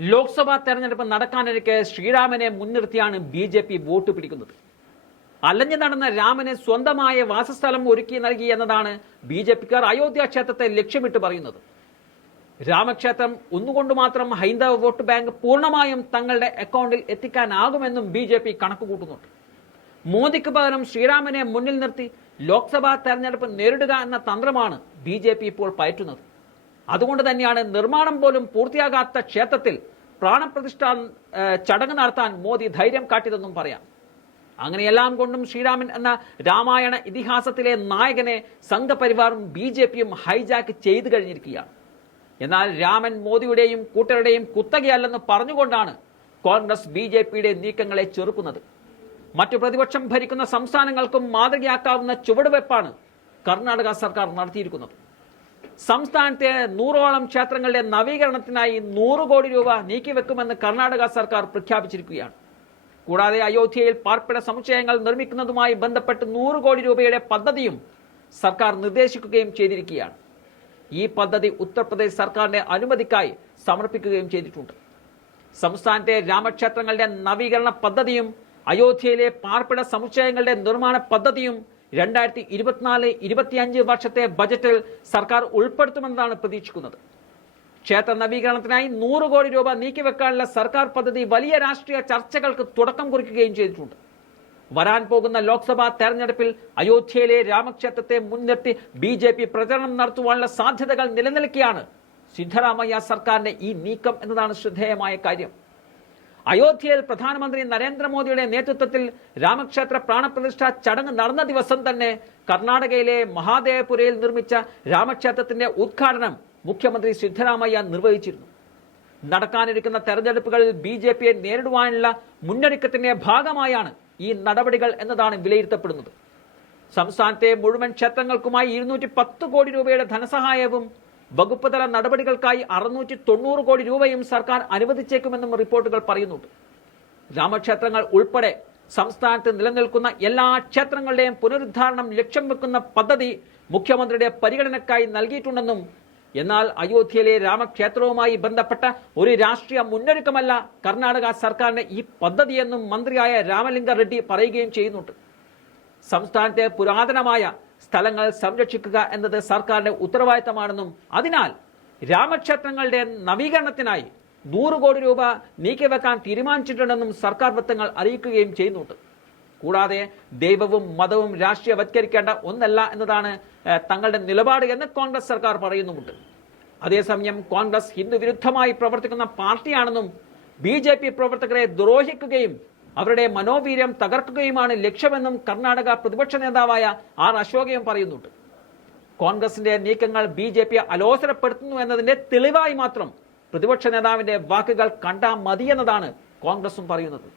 ലോക്സഭാ തെരഞ്ഞെടുപ്പ് നടക്കാനിരിക്കെ ശ്രീരാമനെ മുൻനിർത്തിയാണ് ബി ജെ പി വോട്ട് പിടിക്കുന്നത്. അലഞ്ഞു നടന്ന രാമന് സ്വന്തമായ വാസസ്ഥലം ഒരുക്കി നൽകി എന്നതാണ് ബി ജെ പിക്കാർ അയോധ്യ ക്ഷേത്രത്തെ ലക്ഷ്യമിട്ട് പറയുന്നത്. രാമക്ഷേത്രം ഒന്നുകൊണ്ട് മാത്രം ഹൈന്ദവ വോട്ട് ബാങ്ക് പൂർണമായും തങ്ങളുടെ അക്കൗണ്ടിൽ എത്തിക്കാനാകുമെന്നും ബി ജെ പി കണക്കുകൂട്ടുന്നുണ്ട്. മോദിക്ക് പകരം ശ്രീരാമനെ മുന്നിൽ നിർത്തി ലോക്സഭാ തെരഞ്ഞെടുപ്പ് നേരിടുക എന്ന തന്ത്രമാണ് ബി ഇപ്പോൾ പയറ്റുന്നത്. അതുകൊണ്ട് തന്നെയാണ് നിർമ്മാണം പോലും പൂർത്തിയാകാത്ത ക്ഷേത്രത്തിൽ പ്രാണപ്രതിഷ്ഠ ചടങ്ങ് നടത്താൻ മോദി ധൈര്യം കാട്ടിയതെന്നും പറയാം. അങ്ങനെയെല്ലാം കൊണ്ടും ശ്രീരാമൻ എന്ന രാമായണ ഇതിഹാസത്തിലെ നായകനെ സംഘപരിവാറും ബി ജെ പിയും ഹൈജാക്ക് ചെയ്തു കഴിഞ്ഞിരിക്കുകയാണ്. എന്നാൽ രാമൻ മോദിയുടെയും കൂട്ടരുടെയും കുത്തകയല്ലെന്ന് പറഞ്ഞുകൊണ്ടാണ് കോൺഗ്രസ് ബി ജെ പിയുടെ നീക്കങ്ങളെ ചെറുക്കുന്നത്. മറ്റു പ്രതിപക്ഷം ഭരിക്കുന്ന സംസ്ഥാനങ്ങൾക്കും മാതൃകയാക്കാവുന്ന ചുവടുവെപ്പാണ് കർണാടക സർക്കാർ നടത്തിയിരിക്കുന്നത്. സംസ്ഥാനത്തെ നൂറോളം ക്ഷേത്രങ്ങളുടെ നവീകരണത്തിനായി നൂറ് കോടി രൂപ നീക്കിവെക്കുമെന്ന് കർണാടക സർക്കാർ പ്രഖ്യാപിച്ചിരിക്കുകയാണ്. കൂടാതെ അയോധ്യയിൽ പാർപ്പിട സമുച്ചയങ്ങൾ നിർമ്മിക്കുന്നതുമായി ബന്ധപ്പെട്ട് നൂറ് കോടി രൂപയുടെ പദ്ധതിയും സർക്കാർ നിർദ്ദേശിക്കുകയും ചെയ്തിരിക്കുകയാണ്. ഈ പദ്ധതി ഉത്തർപ്രദേശ് സർക്കാരിന്റെ അനുമതിക്കായി സമർപ്പിക്കുകയും ചെയ്തിട്ടുണ്ട്. സംസ്ഥാനത്തെ രാമക്ഷേത്രങ്ങളുടെ നവീകരണ പദ്ധതിയും അയോധ്യയിലെ പാർപ്പിട സമുച്ചയങ്ങളുടെ നിർമ്മാണ പദ്ധതിയും രണ്ടായിരത്തി ഇരുപത്തിനാല് ഇരുപത്തിയഞ്ച് വർഷത്തെ ബജറ്റിൽ സർക്കാർ ഉൾപ്പെടുത്തുമെന്നാണ് പ്രതീക്ഷിക്കുന്നത്. ക്ഷേത്ര നവീകരണത്തിനായി നൂറ് കോടി രൂപ നീക്കിവെക്കാനുള്ള സർക്കാർ പദ്ധതി വലിയ രാഷ്ട്രീയ ചർച്ചകൾക്ക് തുടക്കം കുറിക്കുകയും ചെയ്തിട്ടുണ്ട്. വരാൻ പോകുന്ന ലോക്സഭാ തെരഞ്ഞെടുപ്പിൽ അയോധ്യയിലെ രാമക്ഷേത്രത്തെ മുൻനിർത്തി ബി ജെ പി പ്രചരണം നടത്തുവാനുള്ള സാധ്യതകൾ നിലനിൽക്കുകയാണ് സിദ്ധരാമയ്യ സർക്കാരിന്റെ ഈ നീക്കം എന്നതാണ് ശ്രദ്ധേയമായ കാര്യം. അയോധ്യയിൽ പ്രധാനമന്ത്രി നരേന്ദ്രമോദിയുടെ നേതൃത്വത്തിൽ രാമക്ഷേത്ര പ്രാണപ്രതിഷ്ഠ ചടങ്ങ് നടന്ന ദിവസം തന്നെ കർണാടകയിലെ മഹാദേവപുരയിൽ നിർമ്മിച്ച രാമക്ഷേത്രത്തിന്റെ ഉദ്ഘാടനം മുഖ്യമന്ത്രി സിദ്ധരാമയ്യ നിർവഹിച്ചിരുന്നു. നടക്കാനിരിക്കുന്ന തെരഞ്ഞെടുപ്പുകളിൽ ബി ജെ പിയെ നേരിടുവാനുള്ള മുന്നൊരുക്കത്തിന്റെ ഭാഗമായാണ് ഈ നടപടികൾ എന്നതാണ് വിലയിരുത്തപ്പെടുന്നത്. സംസ്ഥാനത്തെ മുഴുവൻ ക്ഷേത്രങ്ങൾക്കുമായി ഇരുന്നൂറ്റി പത്ത് കോടി രൂപയുടെ ധനസഹായവും വകുപ്പ് തല നടപടികൾക്കായി അറുന്നൂറ്റി തൊണ്ണൂറ് കോടി രൂപയും സർക്കാർ അനുവദിച്ചേക്കുമെന്നും റിപ്പോർട്ടുകൾ പറയുന്നുണ്ട്. രാമക്ഷേത്രങ്ങൾ ഉൾപ്പെടെ സംസ്ഥാനത്ത് നിലനിൽക്കുന്ന എല്ലാ ക്ഷേത്രങ്ങളുടെയും പുനരുദ്ധാരണം ലക്ഷ്യം വെക്കുന്ന പദ്ധതി മുഖ്യമന്ത്രിയുടെ പരിഗണനക്കായി നൽകിയിട്ടുണ്ടെന്നും എന്നാൽ അയോധ്യയിലെ രാമക്ഷേത്രവുമായി ബന്ധപ്പെട്ട ഒരു രാഷ്ട്രീയ മുന്നൊരുക്കമല്ല കർണാടക സർക്കാരിന്റെ ഈ പദ്ധതിയെന്നും മന്ത്രിയായ രാമലിംഗ റെഡ്ഡി പറയുകയും ചെയ്യുന്നുണ്ട്. സംസ്ഥാനത്തെ പുരാതനമായ സ്ഥലങ്ങൾ സംരക്ഷിക്കുക എന്നത് സർക്കാരിന്റെ ഉത്തരവാദിത്തമാണെന്നും അതിനാൽ രാമക്ഷേത്രങ്ങളുടെ നവീകരണത്തിനായി നൂറ് കോടി രൂപ നീക്കിവെക്കാൻ തീരുമാനിച്ചിട്ടുണ്ടെന്നും സർക്കാർ വൃത്തങ്ങൾ അറിയിക്കുകയും ചെയ്യുന്നുണ്ട്. കൂടാതെ ദൈവവും മതവും രാഷ്ട്രീയവത്കരിക്കേണ്ട ഒന്നല്ല എന്നതാണ് തങ്ങളുടെ നിലപാട് എന്ന് കോൺഗ്രസ് സർക്കാർ പറയുന്നുമുണ്ട്. അതേസമയം കോൺഗ്രസ് ഹിന്ദു വിരുദ്ധമായി പ്രവർത്തിക്കുന്ന പാർട്ടിയാണെന്നും ബി ജെ പി പ്രവർത്തകരെ ദ്രോഹിക്കുകയും അവരുടെ മനോവീര്യം തകർക്കുകയുമാണ് ലക്ഷ്യമെന്നും കർണാടക പ്രതിപക്ഷ നേതാവായ ആർ അശോകയും പറയുന്നുണ്ട്. കോൺഗ്രസിന്റെ നീക്കങ്ങൾ ബി ജെ പി അലോസരപ്പെടുത്തുന്നു എന്നതിന്റെ തെളിവായി മാത്രം പ്രതിപക്ഷ നേതാവിന്റെ വാക്കുകൾ കണ്ടാൽ മതിയെന്നതാണ് കോൺഗ്രസും പറയുന്നത്.